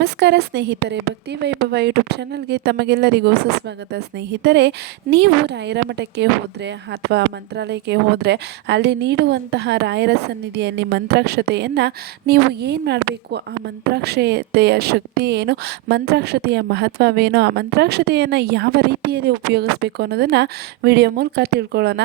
ನಮಸ್ಕಾರ ಸ್ನೇಹಿತರೆ, ಭಕ್ತಿ ವೈಭವ ಯೂಟ್ಯೂಬ್ ಚಾನಲ್ಗೆ ತಮಗೆಲ್ಲರಿಗೂ ಸುಸ್ವಾಗತ ಸ್ನೇಹಿತರೆ. ನೀವು ರಾಯರ ಮಠಕ್ಕೆ ಹೋದರೆ ಅಥವಾ ಮಂತ್ರಾಲಯಕ್ಕೆ ಹೋದರೆ ಅಲ್ಲಿ ನೀಡುವಂತಹ ರಾಯರ ಸನ್ನಿಧಿಯಲ್ಲಿ ಮಂತ್ರಾಕ್ಷತೆಯನ್ನು ನೀವು ಏನು ಮಾಡಬೇಕು? ಆ ಮಂತ್ರಾಕ್ಷತೆಯ ಶಕ್ತಿ ಏನು? ಮಂತ್ರಾಕ್ಷತೆಯ ಮಹತ್ವವೇನು? ಆ ಮಂತ್ರಾಕ್ಷತೆಯನ್ನು ಯಾವ ರೀತಿಯಲ್ಲಿ ಉಪಯೋಗಿಸ್ಬೇಕು ಅನ್ನೋದನ್ನು ವಿಡಿಯೋ ಮೂಲಕ ತಿಳ್ಕೊಳ್ಳೋಣ.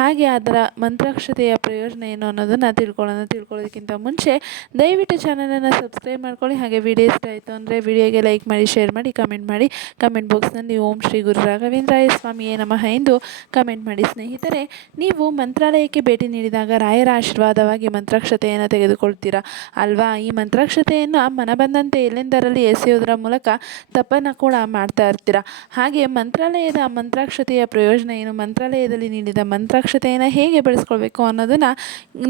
ಹಾಗೆ ಅದರ ಮಂತ್ರಾಕ್ಷತೆಯ ಪ್ರಯೋಜನ ಏನು ಅನ್ನೋದನ್ನು ತಿಳ್ಕೊಳ್ಳೋಣ. ತಿಳ್ಕೊಳ್ಳೋದಕ್ಕಿಂತ ಮುಂಚೆ ದಯವಿಟ್ಟು ಚಾನಲನ್ನು ಸಬ್ಸ್ಕ್ರೈಬ್ ಮಾಡ್ಕೊಳ್ಳಿ. ಹಾಗೆ ವಿಡಿಯೋ ಆಯಿತು ಅಂದರೆ ವಿಡಿಯೋಗೆ ಲೈಕ್ ಮಾಡಿ ಶೇರ್ ಮಾಡಿ ಕಮೆಂಟ್ ಮಾಡಿ. ಕಮೆಂಟ್ ಬಾಕ್ಸ್ನಲ್ಲಿ ಓಂ ಶ್ರೀ ಗುರು ರಾಘವೇಂದ್ರಾಯ ಸ್ವಾಮಿಯೇ ನಮಃ ಎಂದು ಕಮೆಂಟ್ ಮಾಡಿ. ಸ್ನೇಹಿತರೆ, ನೀವು ಮಂತ್ರಾಲಯಕ್ಕೆ ಭೇಟಿ ನೀಡಿದಾಗ ರಾಯರ ಆಶೀರ್ವಾದವಾಗಿ ಮಂತ್ರಾಕ್ಷತೆಯನ್ನು ತೆಗೆದುಕೊಳ್ತೀರಾ? ಅಲ್ವಾ? ಈ ಮಂತ್ರಾಕ್ಷತೆಯನ್ನು ಮನ ಬಂದಂತೆ ಎಲ್ಲೆಂದರಲ್ಲಿ ಎಸೆಯೋದರ ಮೂಲಕ ತಪ್ಪನ್ನು ಕೂಡ ಮಾಡ್ತಾ ಇರ್ತೀರಾ? ಹಾಗೆ ಮಂತ್ರಾಲಯದ ಮಂತ್ರಾಕ್ಷತೆಯ ಪ್ರಯೋಜನ ಏನು? ಮಂತ್ರಾಲಯದಲ್ಲಿ ನೀಡಿದ ಮಂತ್ರಾಕ್ಷತೆಯನ್ನು ಹೇಗೆ ಬಳಸ್ಕೊಳ್ಬೇಕು ಅನ್ನೋದನ್ನು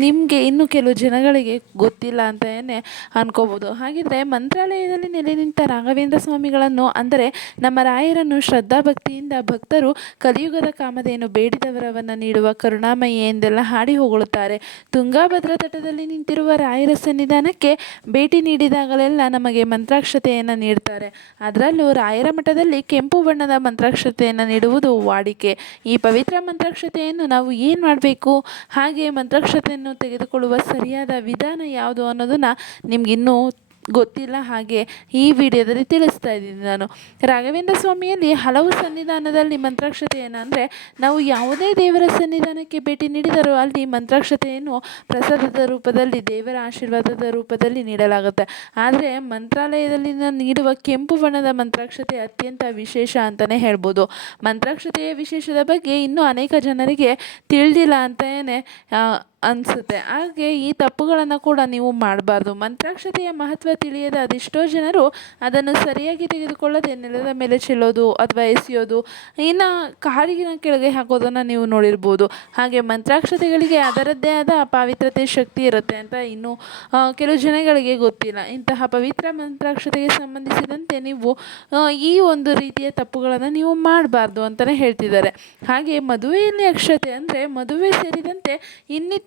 ನಿಮಗೆ ಇನ್ನು ಕೆಲವು ಜನಗಳಿಗೆ ಗೊತ್ತಿಲ್ಲ ಅಂತಲೇ ಅನ್ಕೋಬೋದು. ಹಾಗಿದ್ರೆ ಮಂತ್ರಾಲಯದಲ್ಲಿ ನೆಲೆ ನಿಂತ ರಾಘವೇಂದ್ರ ಸ್ವಾಮಿಗಳನ್ನು, ಅಂದರೆ ನಮ್ಮ ರಾಯರನ್ನು ಶ್ರದ್ಧಾಭಕ್ತಿಯಿಂದ ಭಕ್ತರು ಕಲಿಯುಗದ ಕಾಮಧೇನು ಬೇಡಿದವರವನ್ನು ನೀಡುವ ಕರುಣಾಮಯಿ ಎಂದೆಲ್ಲ ಹಾಡಿ ಹೊಗಳುತ್ತಾರೆ. ತುಂಗಾಭದ್ರಾ ತಟದಲ್ಲಿ ನಿಂತಿರುವ ರಾಯರ ಸನ್ನಿಧಾನಕ್ಕೆ ಭೇಟಿ ನೀಡಿದಾಗಲೆಲ್ಲ ನಮಗೆ ಮಂತ್ರಾಕ್ಷತೆಯನ್ನು ನೀಡ್ತಾರೆ. ಅದರಲ್ಲೂ ರಾಯರ ಮಠದಲ್ಲಿ ಕೆಂಪು ಬಣ್ಣದ ಮಂತ್ರಾಕ್ಷತೆಯನ್ನು ನೀಡುವುದು ವಾಡಿಕೆ. ಈ ಪವಿತ್ರ ಮಂತ್ರಾಕ್ಷತೆಯನ್ನು ನಾವು ಏನು ಮಾಡಬೇಕು? ಹಾಗೆ ಮಂತ್ರಾಕ್ಷತೆಯನ್ನು ತೆಗೆದುಕೊಳ್ಳುವ ಸರಿಯಾದ ವಿಧಾನ ಯಾವುದು ಅನ್ನೋದನ್ನು ನಿಮಗಿನ್ನೂ ಗೊತ್ತಿಲ್ಲ ಹಾಗೆ ಈ ವಿಡಿಯೋದಲ್ಲಿ ತಿಳಿಸ್ತಾ ಇದ್ದೀನಿ ನಾನು. ರಾಘವೇಂದ್ರ ಸ್ವಾಮಿಯಲ್ಲಿ ಹಲವು ಸನ್ನಿಧಾನದಲ್ಲಿ ಮಂತ್ರಾಕ್ಷತೆ ಏನಂದರೆ ನಾವು ಯಾವುದೇ ದೇವರ ಸನ್ನಿಧಾನಕ್ಕೆ ಭೇಟಿ ನೀಡಿದರೂ ಅಲ್ಲಿ ಮಂತ್ರಾಕ್ಷತೆಯನ್ನು ಪ್ರಸಾದದ ರೂಪದಲ್ಲಿ, ದೇವರ ಆಶೀರ್ವಾದದ ರೂಪದಲ್ಲಿ ನೀಡಲಾಗುತ್ತೆ. ಆದರೆ ಮಂತ್ರಾಲಯದಲ್ಲಿ ನೀಡುವ ಕೆಂಪು ಬಣ್ಣದ ಮಂತ್ರಾಕ್ಷತೆ ಅತ್ಯಂತ ವಿಶೇಷ ಅಂತಲೇ ಹೇಳ್ಬೋದು. ಮಂತ್ರಾಕ್ಷತೆಯ ವಿಶೇಷದ ಬಗ್ಗೆ ಇನ್ನೂ ಅನೇಕ ಜನರಿಗೆ ತಿಳಿದಿಲ್ಲ ಅಂತಲೇ ಅನಿಸುತ್ತೆ. ಹಾಗೆ ಈ ತಪ್ಪುಗಳನ್ನು ಕೂಡ ನೀವು ಮಾಡಬಾರ್ದು. ಮಂತ್ರಾಕ್ಷತೆಯ ಮಹತ್ವ ತಿಳಿಯದ ಅದೆಷ್ಟೋ ಜನರು ಅದನ್ನು ಸರಿಯಾಗಿ ತೆಗೆದುಕೊಳ್ಳದೆ ನೆಲದ ಮೇಲೆ ಚೆಲ್ಲೋದು ಅಥವಾ ಎಸೆಯೋದು, ಇನ್ನು ಕಾಲಿಗಿನ ಕೆಳಗೆ ಹಾಕೋದನ್ನು ನೀವು ನೋಡಿರ್ಬೋದು. ಹಾಗೆ ಮಂತ್ರಾಕ್ಷತೆಗಳಿಗೆ ಅದರದ್ದೇ ಆದ ಪಾವಿತ್ರತೆ ಶಕ್ತಿ ಇರುತ್ತೆ ಅಂತ ಇನ್ನು ಕೆಲವು ಜನಗಳಿಗೆ ಗೊತ್ತಿಲ್ಲ. ಇಂತಹ ಪವಿತ್ರ ಮಂತ್ರಾಕ್ಷತೆಗೆ ಸಂಬಂಧಿಸಿದಂತೆ ನೀವು ಈ ಒಂದು ರೀತಿಯ ತಪ್ಪುಗಳನ್ನು ನೀವು ಮಾಡಬಾರ್ದು ಅಂತಲೇ ಹೇಳ್ತಿದ್ದಾರೆ. ಹಾಗೆ ಮದುವೆಯಲ್ಲಿ ಅಕ್ಷತೆ ಅಂದರೆ ಮದುವೆ ಸೇರಿದಂತೆ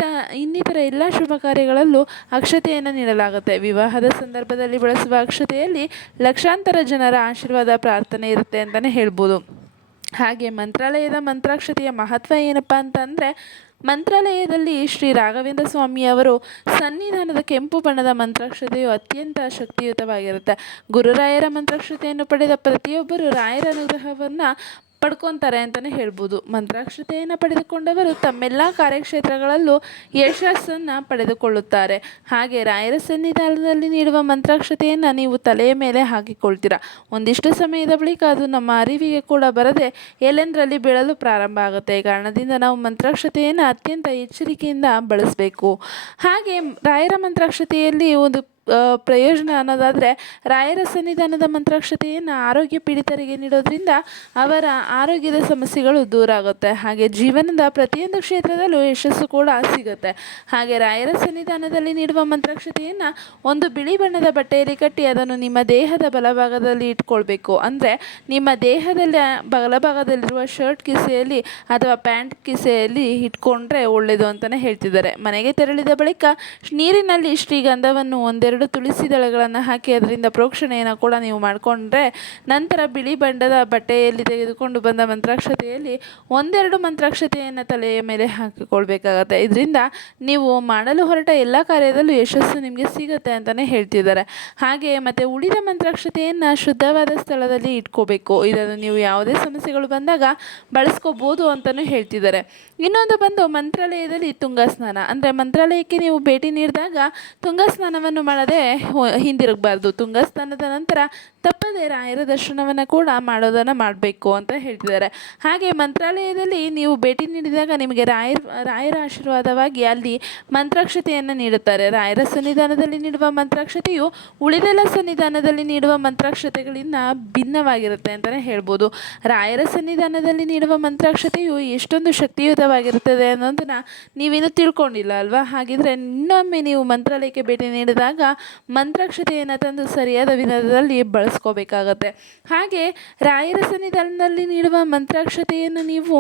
ಇನ್ನಿತ ಇನ್ನಿತರ ಎಲ್ಲ ಶುಭ ಕಾರ್ಯಗಳಲ್ಲೂ ಅಕ್ಷತೆಯನ್ನು ನೀಡಲಾಗುತ್ತೆ. ವಿವಾಹದ ಸಂದರ್ಭದಲ್ಲಿ ಬಳಸುವ ಅಕ್ಷತೆಯಲ್ಲಿ ಲಕ್ಷಾಂತರ ಜನರ ಆಶೀರ್ವಾದ, ಪ್ರಾರ್ಥನೆ ಇರುತ್ತೆ ಅಂತಲೇ ಹೇಳ್ಬೋದು. ಹಾಗೆ ಮಂತ್ರಾಲಯದ ಮಂತ್ರಾಕ್ಷತೆಯ ಮಹತ್ವ ಏನಪ್ಪ ಅಂತಂದರೆ, ಮಂತ್ರಾಲಯದಲ್ಲಿ ಶ್ರೀ ರಾಘವೇಂದ್ರ ಸ್ವಾಮಿಯವರು ಸನ್ನಿಧಾನದ ಕೆಂಪು ಬಣ್ಣದ ಮಂತ್ರಾಕ್ಷತೆಯು ಅತ್ಯಂತ ಶಕ್ತಿಯುತವಾಗಿರುತ್ತೆ. ಗುರುರಾಯರ ಮಂತ್ರಾಕ್ಷತೆಯನ್ನು ಪಡೆದ ಪ್ರತಿಯೊಬ್ಬರು ರಾಯರ ಅನುಗ್ರಹವನ್ನು ಪಡ್ಕೊತಾರೆ ಅಂತಲೇ ಹೇಳ್ಬೋದು. ಮಂತ್ರಾಕ್ಷತೆಯನ್ನು ಪಡೆದುಕೊಂಡವರು ತಮ್ಮೆಲ್ಲ ಕಾರ್ಯಕ್ಷೇತ್ರಗಳಲ್ಲೂ ಯಶಸ್ಸನ್ನು ಪಡೆದುಕೊಳ್ಳುತ್ತಾರೆ. ಹಾಗೆ ರಾಯರ ಸನ್ನಿಧಾನದಲ್ಲಿ ನೀಡುವ ಮಂತ್ರಾಕ್ಷತೆಯನ್ನು ನೀವು ತಲೆಯ ಮೇಲೆ ಹಾಕಿಕೊಳ್ತೀರಾ. ಒಂದಿಷ್ಟು ಸಮಯದ ಬಳಿಕ ಅದು ನಮ್ಮ ಅರಿವಿಗೆ ಕೂಡ ಬರದೆ ಎಲ್ಲೆಂದರಲ್ಲಿ ಬೀಳಲು ಪ್ರಾರಂಭ ಆಗುತ್ತೆ. ಈ ಕಾರಣದಿಂದ ನಾವು ಮಂತ್ರಾಕ್ಷತೆಯನ್ನು ಅತ್ಯಂತ ಎಚ್ಚರಿಕೆಯಿಂದ ಬಳಸಬೇಕು. ಹಾಗೆ ರಾಯರ ಮಂತ್ರಾಕ್ಷತೆಯಲ್ಲಿ ಒಂದು ಪ್ರಯೋಜನ ಅನ್ನೋದಾದರೆ ರಾಯರ ಸನ್ನಿಧಾನದ ಮಂತ್ರಾಕ್ಷತೆಯನ್ನು ಆರೋಗ್ಯ ಪೀಡಿತರಿಗೆ ನೀಡೋದ್ರಿಂದ ಅವರ ಆರೋಗ್ಯದ ಸಮಸ್ಯೆಗಳು ದೂರ ಆಗುತ್ತೆ. ಹಾಗೆ ಜೀವನದ ಪ್ರತಿಯೊಂದು ಕ್ಷೇತ್ರದಲ್ಲೂ ಯಶಸ್ಸು ಕೂಡ ಸಿಗುತ್ತೆ. ಹಾಗೆ ರಾಯರ ಸನ್ನಿಧಾನದಲ್ಲಿ ನೀಡುವ ಮಂತ್ರಾಕ್ಷತೆಯನ್ನು ಒಂದು ಬಿಳಿ ಬಣ್ಣದ ಬಟ್ಟೆಯಲ್ಲಿ ಕಟ್ಟಿ ಅದನ್ನು ನಿಮ್ಮ ದೇಹದ ಬಲಭಾಗದಲ್ಲಿ ಇಟ್ಕೊಳ್ಬೇಕು. ಅಂದರೆ ನಿಮ್ಮ ದೇಹದಲ್ಲಿ, ಬಲಭಾಗದಲ್ಲಿರುವ ಶರ್ಟ್ ಕಿಸೆಯಲ್ಲಿ ಅಥವಾ ಪ್ಯಾಂಟ್ ಕಿಸೆಯಲ್ಲಿ ಇಟ್ಕೊಂಡ್ರೆ ಒಳ್ಳೆಯದು ಅಂತಲೇ ಹೇಳ್ತಿದ್ದಾರೆ. ಮನೆಗೆ ತೆರಳಿದ ಬಳಿಕ ನೀರಿನಲ್ಲಿ ಶ್ರೀಗಂಧವನ್ನು ಒಂದೆರಡು ಎರಡು ತುಳಸಿ ದಳಗಳನ್ನು ಹಾಕಿ ಅದರಿಂದ ಪ್ರೋಕ್ಷಣೆಯನ್ನು ಕೂಡ ನೀವು ಮಾಡಿಕೊಂಡ್ರೆ ನಂತರ ಬಿಳಿ ಬಣ್ಣದ ಬಟ್ಟೆಯಲ್ಲಿ ತೆಗೆದುಕೊಂಡು ಬಂದ ಮಂತ್ರಾಕ್ಷತೆಯಲ್ಲಿ ಒಂದೆರಡು ಮಂತ್ರಾಕ್ಷತೆಯನ್ನು ತಲೆಯ ಮೇಲೆ ಹಾಕಿಕೊಳ್ಬೇಕಾಗತ್ತೆ. ಇದರಿಂದ ನೀವು ಮಾಡಲು ಹೊರಟ ಎಲ್ಲ ಕಾರ್ಯದಲ್ಲೂ ಯಶಸ್ಸು ನಿಮಗೆ ಸಿಗುತ್ತೆ ಅಂತಲೇ ಹೇಳ್ತಿದ್ದಾರೆ. ಹಾಗೆ ಮತ್ತು ಉಳಿದ ಮಂತ್ರಾಕ್ಷತೆಯನ್ನು ಶುದ್ಧವಾದ ಸ್ಥಳದಲ್ಲಿ ಇಟ್ಕೋಬೇಕು. ಇದನ್ನು ನೀವು ಯಾವುದೇ ಸಮಸ್ಯೆಗಳು ಬಂದಾಗ ಬಳಸ್ಕೋಬೋದು ಅಂತಲೂ ಹೇಳ್ತಿದ್ದಾರೆ. ಇನ್ನೊಂದು ಬಂದು ಮಂತ್ರಾಲಯದಲ್ಲಿ ತುಂಗಾ ಸ್ನಾನ. ಅಂದರೆ ಮಂತ್ರಾಲಯಕ್ಕೆ ನೀವು ಭೇಟಿ ನೀಡಿದಾಗ ತುಂಗಾ ಸ್ನಾನವನ್ನು ಮಾಡದೆ ಹಿಂದಿರುಗಬಾರ್ದು. ತುಂಗಸ್ನಾನದ ನಂತರ ತಪ್ಪದೇ ರಾಯರ ದರ್ಶನವನ್ನು ಕೂಡ ಮಾಡೋದನ್ನು ಮಾಡಬೇಕು ಅಂತ ಹೇಳ್ತಿದ್ದಾರೆ. ಹಾಗೆ ಮಂತ್ರಾಲಯದಲ್ಲಿ ನೀವು ಭೇಟಿ ನೀಡಿದಾಗ ನಿಮಗೆ ರಾಯರ ರಾಯರ ಆಶೀರ್ವಾದವಾಗಿ ಅಲ್ಲಿ ಮಂತ್ರಾಕ್ಷತೆಯನ್ನು ನೀಡುತ್ತಾರೆ. ರಾಯರ ಸನ್ನಿಧಾನದಲ್ಲಿ ನೀಡುವ ಮಂತ್ರಾಕ್ಷತೆಯು ಉಳಿದೆಲ್ಲ ಸನ್ನಿಧಾನದಲ್ಲಿ ನೀಡುವ ಮಂತ್ರಾಕ್ಷತೆಗಳಿಂದ ಭಿನ್ನವಾಗಿರುತ್ತೆ ಅಂತಲೇ ಹೇಳ್ಬೋದು. ರಾಯರ ಸನ್ನಿಧಾನದಲ್ಲಿ ನೀಡುವ ಮಂತ್ರಾಕ್ಷತೆಯು ಎಷ್ಟೊಂದು ಶಕ್ತಿಯುತವಾಗಿರುತ್ತದೆ ಅನ್ನೋದನ್ನು ನೀವಿನ್ನೂ ತಿಳ್ಕೊಂಡಿಲ್ಲ ಅಲ್ವಾ? ಹಾಗಿದ್ರೆ ಇನ್ನೊಮ್ಮೆ ನೀವು ಮಂತ್ರಾಲಯಕ್ಕೆ ಭೇಟಿ ನೀಡಿದಾಗ ಮಂತ್ರಾಕ್ಷತೆಯನ್ನು ತಂದು ಸರಿಯಾದ ವಿಧಾನದಲ್ಲಿ ಬಳಸ್ ಬಳಸ್ಕೋಬೇಕಾಗತ್ತೆ. ಹಾಗೆ ರಾಯರ ಸನ್ನಿಧಾನದಲ್ಲಿ ನೀಡುವ ಮಂತ್ರಾಕ್ಷತೆಯನ್ನು ನೀವು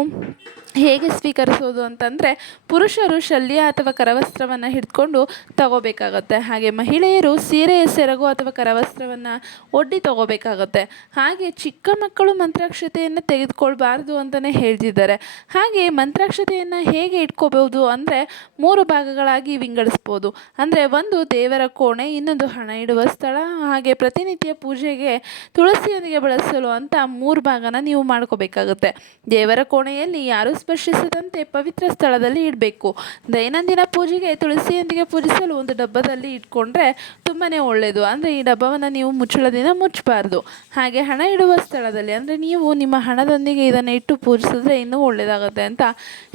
ಹೇಗೆ ಸ್ವೀಕರಿಸೋದು ಅಂತಂದರೆ ಪುರುಷರು ಶಲ್ಯ ಅಥವಾ ಕರವಸ್ತ್ರವನ್ನು ಹಿಡ್ಕೊಂಡು ತಗೋಬೇಕಾಗತ್ತೆ. ಹಾಗೆ ಮಹಿಳೆಯರು ಸೀರೆಯ ಸೆರಗು ಅಥವಾ ಕರವಸ್ತ್ರವನ್ನು ಒಡ್ಡಿ ತಗೋಬೇಕಾಗತ್ತೆ. ಹಾಗೆ ಚಿಕ್ಕ ಮಕ್ಕಳು ಮಂತ್ರಾಕ್ಷತೆಯನ್ನು ತೆಗೆದುಕೊಳ್ಬಾರ್ದು ಅಂತಲೇ ಹೇಳ್ತಿದ್ದಾರೆ. ಹಾಗೆ ಮಂತ್ರಾಕ್ಷತೆಯನ್ನು ಹೇಗೆ ಇಟ್ಕೋಬಹುದು ಅಂದರೆ ಮೂರು ಭಾಗಗಳಾಗಿ ವಿಂಗಡಿಸ್ಬೋದು. ಅಂದರೆ ಒಂದು ದೇವರ ಕೋಣೆ ಇನ್ನೊಂದು ಹಣ ಇಡುವ ಸ್ಥಳ. ಹಾಗೆ ಪ್ರತಿನಿತ್ಯ ಪೂಜೆಗೆ ತುಳಸಿಯೊಂದಿಗೆ ಬಳಸಲು ಅಂತ ಮೂರು ಭಾಗನ ನೀವು ಮಾಡ್ಕೋಬೇಕಾಗುತ್ತೆ. ದೇವರ ಕೋಣೆಯಲ್ಲಿ ಯಾರೂ ಸ್ಪರ್ಶಿಸದಂತೆ ಪವಿತ್ರ ಸ್ಥಳದಲ್ಲಿ ಇಡಬೇಕು. ದೈನಂದಿನ ಪೂಜೆಗೆ ತುಳಸಿಯೊಂದಿಗೆ ಪೂಜಿಸಲು ಒಂದು ಡಬ್ಬದಲ್ಲಿ ಇಟ್ಕೊಂಡ್ರೆ ತುಂಬಾ ಒಳ್ಳೆಯದು ಅಂದರೆ ಈ ಡಬ್ಬವನ್ನು ನೀವು ಮುಚ್ಚಳದಿಂದ ಮುಚ್ಚಬಾರ್ದು. ಹಾಗೆ ಹಣ ಇಡುವ ಸ್ಥಳದಲ್ಲಿ ಅಂದರೆ ನೀವು ನಿಮ್ಮ ಹಣದೊಂದಿಗೆ ಇದನ್ನು ಇಟ್ಟು ಪೂಜಿಸಿದ್ರೆ ಇನ್ನೂ ಒಳ್ಳೆಯದಾಗುತ್ತೆ ಅಂತ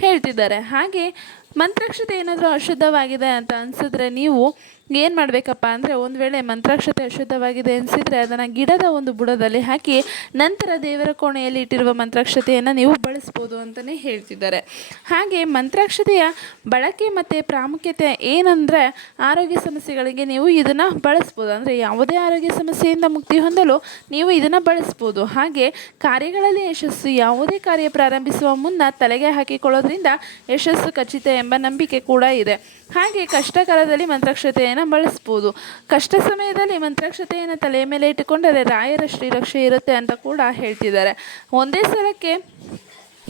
ಹೇಳ್ತಿದ್ದಾರೆ. ಹಾಗೆ ಮಂತ್ರಾಕ್ಷತೆ ಏನಾದರೂ ಅಶುದ್ಧವಾಗಿದೆ ಅಂತ ಅನಿಸಿದ್ರೆ ನೀವು ಏನು ಮಾಡಬೇಕಪ್ಪ ಅಂದರೆ ಒಂದು ವೇಳೆ ಮಂತ್ರಾಕ್ಷತೆ ಅಶುದ್ಧವಾಗಿದೆ ಅನಿಸಿದರೆ ಅದನ್ನು ಗಿಡದ ಒಂದು ಬುಡದಲ್ಲಿ ಹಾಕಿ ನಂತರ ದೇವರ ಕೋಣೆಯಲ್ಲಿ ಇಟ್ಟಿರುವ ಮಂತ್ರಾಕ್ಷತೆಯನ್ನು ನೀವು ಬಳಸ್ಬೋದು ಅಂತಲೇ ಹೇಳ್ತಿದ್ದಾರೆ. ಹಾಗೆ ಮಂತ್ರಾಕ್ಷತೆಯ ಬಳಕೆ ಮತ್ತು ಪ್ರಾಮುಖ್ಯತೆ ಏನಂದರೆ ಆರೋಗ್ಯ ಸಮಸ್ಯೆಗಳಿಗೆ ನೀವು ಇದನ್ನು ಬಳಸ್ಬೋದು. ಅಂದರೆ ಯಾವುದೇ ಆರೋಗ್ಯ ಸಮಸ್ಯೆಯಿಂದ ಮುಕ್ತಿ ಹೊಂದಲು ನೀವು ಇದನ್ನು ಬಳಸ್ಬೋದು. ಹಾಗೆ ಕಾರ್ಯಗಳಲ್ಲಿ ಯಶಸ್ಸು ಯಾವುದೇ ಕಾರ್ಯ ಪ್ರಾರಂಭಿಸುವ ಮುನ್ನ ತಲೆಗೆ ಹಾಕಿಕೊಳ್ಳೋದ್ರಿಂದ ಯಶಸ್ಸು ಖಚಿತ ಎಂಬ ನಂಬಿಕೆ ಕೂಡ ಇದೆ. ಹಾಗೆ ಕಷ್ಟಕಾಲದಲ್ಲಿ ಮಂತ್ರಾಕ್ಷತೆಯನ್ನು ಬಳಸ್ಬೋದು. ಕಷ್ಟ ಸಮಯದಲ್ಲಿ ಮಂತ್ರಾಕ್ಷತೆಯನ್ನು ತಲೆಯ ಮೇಲೆ ಇಟ್ಟುಕೊಂಡರೆ ರಾಯರ ಶ್ರೀರಕ್ಷೆ ಇರುತ್ತೆ ಅಂತ ಕೂಡ ಹೇಳ್ತಿದ್ದಾರೆ. ಒಂದೇ ಸಲಕ್ಕೆ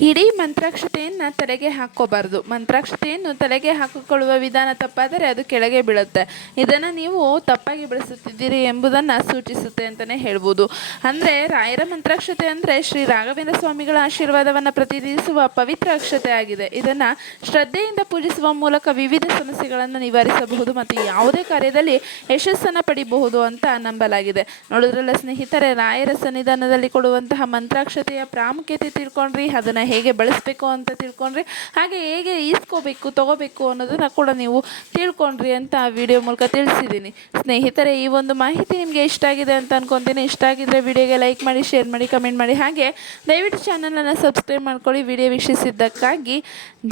ಇಡೀ ಮಂತ್ರಾಕ್ಷತೆಯನ್ನು ತಲೆಗೆ ಹಾಕ್ಕೋಬಾರ್ದು. ಮಂತ್ರಾಕ್ಷತೆಯನ್ನು ತಲೆಗೆ ಹಾಕಿಕೊಳ್ಳುವ ವಿಧಾನ ತಪ್ಪಾದರೆ ಅದು ಕೆಳಗೆ ಬೀಳುತ್ತೆ. ಇದನ್ನು ನೀವು ತಪ್ಪಾಗಿ ಬಳಸುತ್ತಿದ್ದೀರಿ ಎಂಬುದನ್ನು ಸೂಚಿಸುತ್ತೆ ಅಂತಲೇ ಹೇಳ್ಬೋದು. ಅಂದರೆ ರಾಯರ ಮಂತ್ರಾಕ್ಷತೆ ಅಂದರೆ ಶ್ರೀ ರಾಘವೇಂದ್ರ ಸ್ವಾಮಿಗಳ ಆಶೀರ್ವಾದವನ್ನು ಪ್ರತಿನಿಧಿಸುವ ಪವಿತ್ರ ಅಕ್ಷತೆ ಆಗಿದೆ. ಇದನ್ನು ಶ್ರದ್ಧೆಯಿಂದ ಪೂಜಿಸುವ ಮೂಲಕ ವಿವಿಧ ಸಮಸ್ಯೆಗಳನ್ನು ನಿವಾರಿಸಬಹುದು ಮತ್ತು ಯಾವುದೇ ಕಾರ್ಯದಲ್ಲಿ ಯಶಸ್ಸನ್ನು ಪಡಿಬಹುದು ಅಂತ ನಂಬಲಾಗಿದೆ. ನೋಡಿದ್ರಲ್ಲ ಸ್ನೇಹಿತರೆ, ರಾಯರ ಸನ್ನಿಧಾನದಲ್ಲಿ ಕೊಡುವಂತಹ ಮಂತ್ರಾಕ್ಷತೆಯ ಪ್ರಾಮುಖ್ಯತೆ ತಿಳ್ಕೊಂಡ್ರಿ, ಅದನ್ನು ಹೇಗೆ ಬಳಸಬೇಕು ಅಂತ ತಿಳ್ಕೊಂಡ್ರಿ, ಹಾಗೆ ಹೇಗೆ ಈಸ್ಕೋಬೇಕು, ತಗೋಬೇಕು ಅನ್ನೋದನ್ನು ಕೂಡ ನೀವು ತಿಳ್ಕೊಂಡ್ರಿ ಅಂತ ಆ ವಿಡಿಯೋ ಮೂಲಕ ತಿಳಿಸಿದ್ದೀನಿ. ಸ್ನೇಹಿತರೆ, ಈ ಒಂದು ಮಾಹಿತಿ ನಿಮಗೆ ಇಷ್ಟ ಆಗಿದೆ ಅಂತ ಅನ್ಕೊತೀನಿ. ಇಷ್ಟ ಆಗಿದ್ರೆ ವಿಡಿಯೋಗೆ ಲೈಕ್ ಮಾಡಿ, ಶೇರ್ ಮಾಡಿ, ಕಮೆಂಟ್ ಮಾಡಿ. ಹಾಗೆ ದಯವಿಟ್ಟು ಚಾನಲನ್ನು ಸಬ್ಸ್ಕ್ರೈಬ್ ಮಾಡ್ಕೊಳ್ಳಿ. ವಿಡಿಯೋ ವೀಕ್ಷಿಸಿದ್ದಕ್ಕಾಗಿ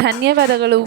ಧನ್ಯವಾದಗಳು.